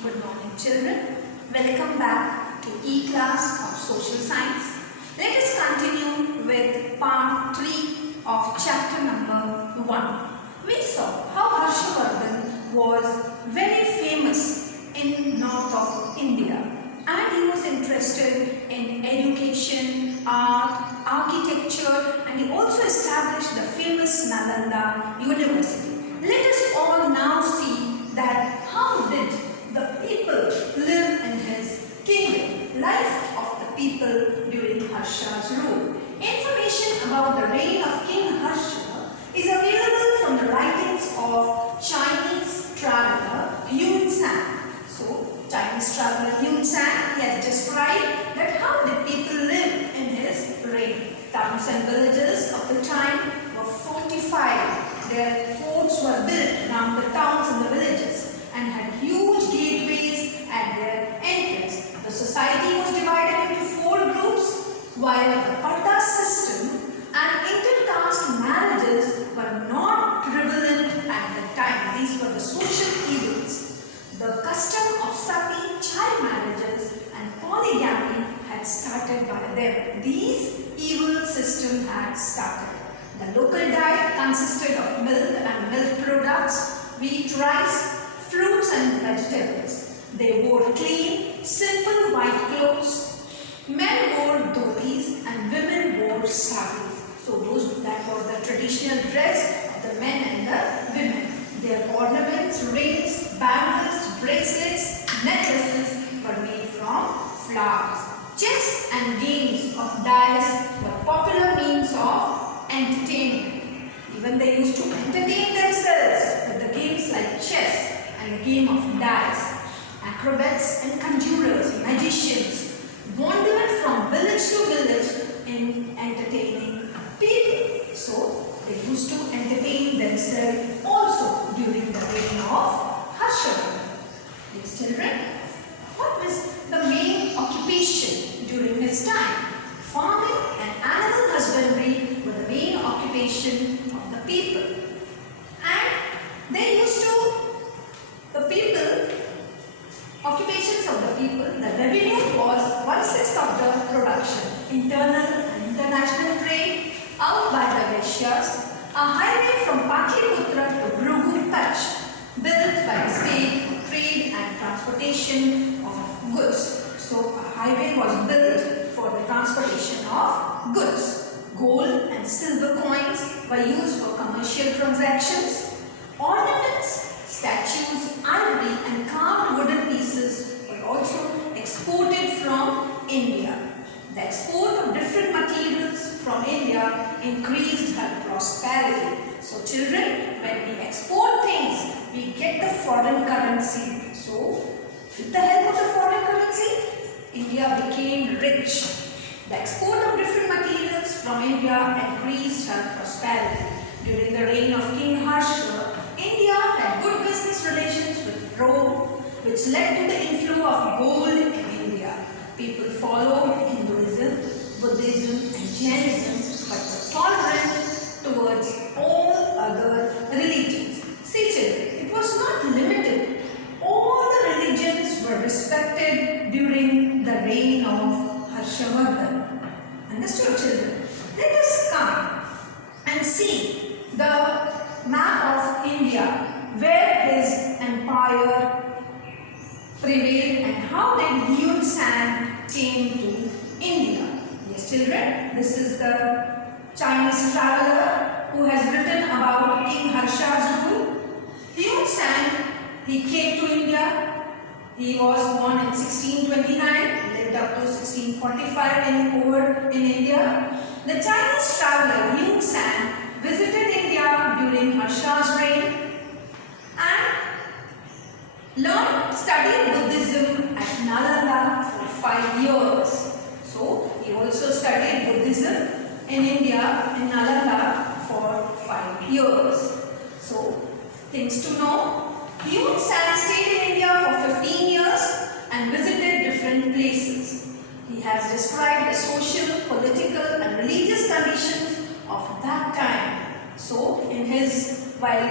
Good morning, children. Welcome back to E-Class of Social Science. Let us continue with part 3 of chapter number 1. We saw how Harshavardhan was very famous in north of India, and he was interested in education, art, architecture, and he also established the famous Nalanda University. Let us all now see that how did the people live in his kingdom, life of the people during Harsha's rule. Information about the reign of King Harsha is available from the writings of Chinese traveller Yun San. So, Chinese traveller Yun San, he has described that how did people live in his reign. Towns and villages of the time were fortified. Their forts were built around the towns and the villages and had huge gateways at their entrance. The society was divided into 4 groups, while the Parda system and intercaste marriages were not prevalent at the time. These were the social evils. The custom of sati, child marriages and polygamy had started by them. These evil system had started. The local diet consisted of milk and milk products, wheat, rice, fruits and vegetables. They wore clean, simple white clothes. Men wore dhotis and women wore saris. So that was the traditional dress of the men and the women. Their ornaments, rings, bangles, bracelets, necklaces were made from flowers. Chess and games of dice were popular means of entertainment. Even they used to entertain themselves with the games like chess and the game of dice. Acrobats and conjurers, magicians, wandered from village to village in entertaining people. So, they used to entertain themselves also during the reign of Harshavardhan. These children, what was the main occupation during his time? Farming and animal husbandry were the main occupation of the people. And they used to, occupations of the people, the revenue was 1/6 of the production. Internal and international trade out by the Vaishyas. A highway from Patliputra to Bhrigu Kutch, built by the state for trade and transportation of goods. So a highway was built for the transportation of goods. Gold and silver coins were used for commercial transactions. Ornaments, statues, ivory and carved wooden pieces were also exported from India. The export of different materials from India increased her prosperity. So children, when we export things, we get the foreign currency. So with the help of the foreign currency, India became rich. The export of different materials from India increased her prosperity. During the reign of King Harsha, India had good business relations with Rome, which led to the inflow of gold in India. People followed Hinduism, Buddhism and Jainism, but were tolerant towards all other religions. See children, it was not limited. All the religions were respected during the reign of Harshavardhan. Understood children? Let us come and see the map of India, where his empire prevailed and how did Yun San came to India. Yes children, this is the Chinese traveller who has written about King Harsha's rule. Yun San, he came to India. He was born in 1629, lived up to 1645 in India. The Chinese traveller Yun San visited India during Harsha's reign and studied Buddhism at Nalanda for 5 years. So, he also studied Buddhism in India in Nalanda for 5 years. So, things to know. Yun San stayed in India for 15 years and visited different places. He has described the social, political and religious conditions of that time. So, while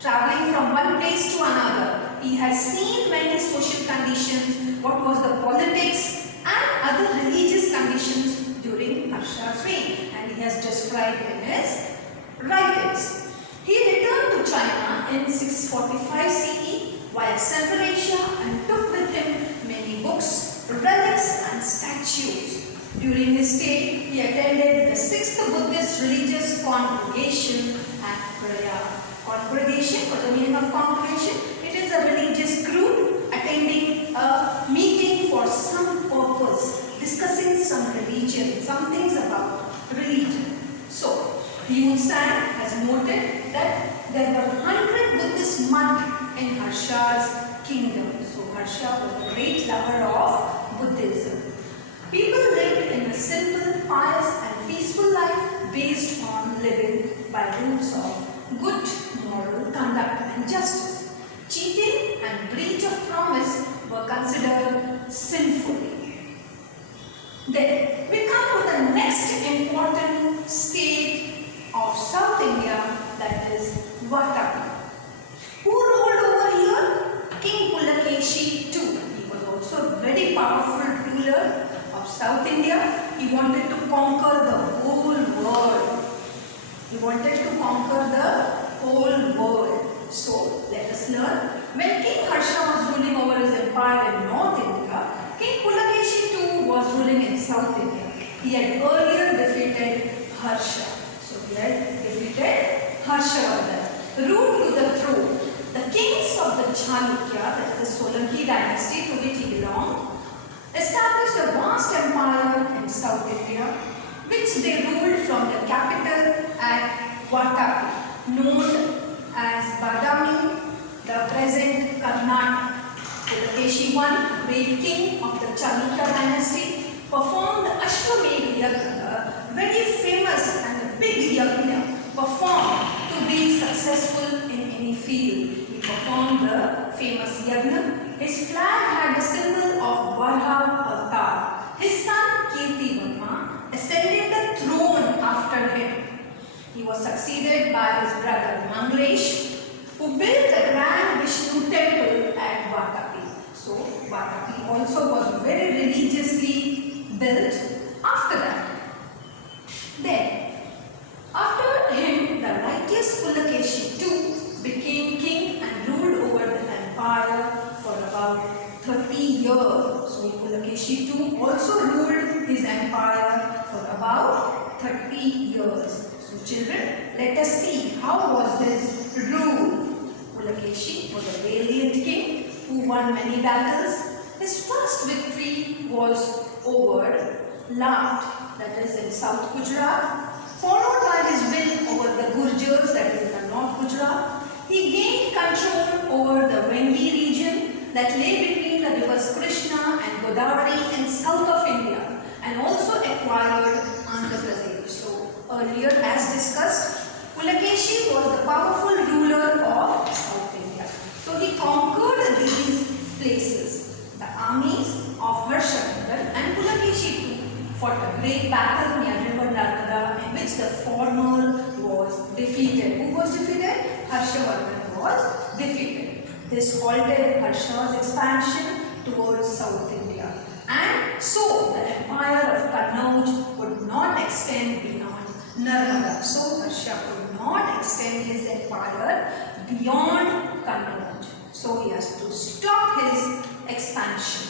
traveling from one place to another, he has seen many social conditions, what was the politics and other religious conditions during Harsha's reign, and he has described in his writings. He returned to China in 645 CE via Central Asia and took with him many books, relics and statues. During his stay, he attended the 6th Buddhist religious congregation at Prayag. Congregation, what is the meaning of congregation? It is a religious group attending a meeting for some purpose, discussing some religion, some things about religion. So, Yun San has noted that there were 100 Buddhist monks in Harsha's kingdom. So, Harsha was a great lover of Buddhism. People lived in a simple, pious and peaceful life based on living by rules of good moral conduct and justice. Cheating and breach of promise were considered sinful. Then we come to the next important state of South India, that is Vatapi. Who ruled over here? King Pulakeshi II. He was also a very powerful ruler of South India. He wanted to conquer the whole world. He wanted to conquer the whole world. So, let us learn. When King Harsha was ruling over his empire in North India, King Pulakeshi II was ruling in South India. He had earlier defeated Harsha. So, he had defeated Harshavardhan. Ruled to the throne. The kings of the Chalukya, that is the Solanki dynasty to which he belonged, established a vast empire in South India, which they ruled from the capital at Vatapi, known as Badami, the present Karnataka. Pulakeshi I, great king of the Chalukya dynasty, performed the Ashwamedh Yagna, very famous and a big yagna, performed to be successful in any field. He performed the famous yagna. His flag had the symbol of Varha avatar. His son Kirtivarma ascended the throne after him. He was succeeded by his brother Manglesh, who built the grand Vishnu temple at Vatapi. So, Vatapi also was very religiously built after that. Then, after him, the righteous Pulakeshi II became king and ruled over the empire for about 30 years. So, Pulakeshi II also ruled his empire for about 30 years. So, children, let us see how was his rule. Pulakeshi was a valiant king who won many battles. His first victory was over Lat, that is in South Gujarat, followed by his win over the Gurjars, that is in the North Gujarat. He gained control over the Vengi region that lay between the rivers Krishna and Godavari in south of India, and also acquired Andhra Pradesh. So, earlier as discussed, Pulakeshi was the powerful ruler of South India. So, he conquered these places. The armies of Harshavardhan and Pulakeshi II fought a great battle near river Narmada in which the former was defeated. Who was defeated? Harshavardhan was defeated. This halted Harsha's expansion towards South India, and so the empire of Kannauj would not extend beyond Narmada. So Harsha could not extend his empire beyond Kannauj. So he has to stop his expansion.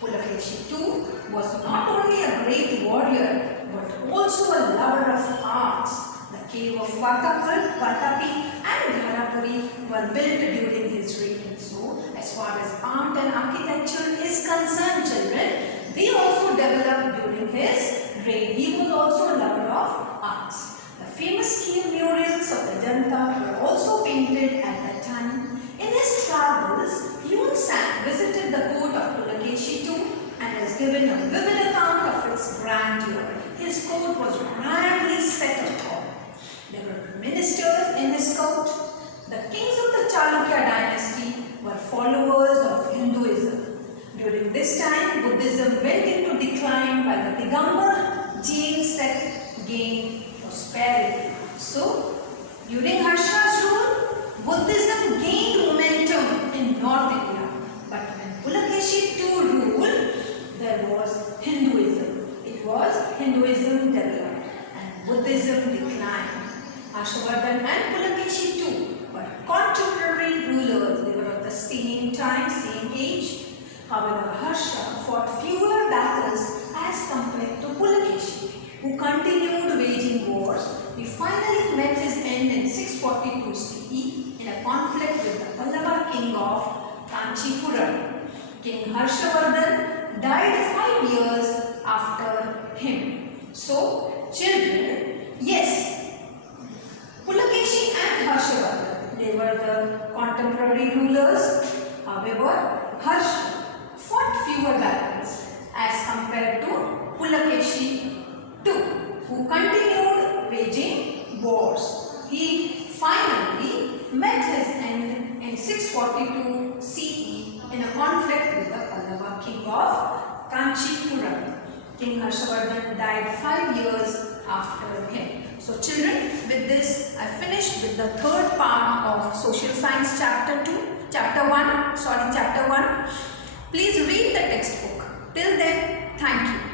Pulakeshi II was not only a great warrior but also a lover of arts. The cave of Vatapi and Dharapuri were built during his reign. So, as far as art and architecture is concerned, children, they also developed during his reign. He was also a lover of arts. The famous cave murals of Ajanta were also painted at that time. In his travels, Yun San visited the court of Pulakeshi II and has given a vivid account of its grandeur. His court was grandly set upon. There were ministers in his court. The kings of the Chalukya dynasty were followers of Hinduism. During this time, Buddhism went into decline while the Digambar Jain sect gained prosperity. So, during Harsha's rule, Buddhism gained momentum in North India. But when Hinduism developed and Buddhism declined. Harshavardhan and Pulakeshi too were contemporary rulers. They were of the same time, same age. However, Harsha fought fewer battles as compared to Pulakeshi, who continued waging wars. He finally met his end in 642 CE in a conflict with the Pallava king of Kanchipuram. King Harshavardhan died 5 years after him. So, children, yes, Pulakeshi and Harshavardhan, they were the contemporary rulers. However, Harsha fought fewer battles as compared to Pulakeshi too, who continued waging wars. He finally met his end in 642 CE in a conflict with the Pallava king of Kanchipuram. King Harshavardhan died 5 years after him. So children, with this I finished with the third part of Social Science chapter 1. Please read the textbook. Till then, thank you.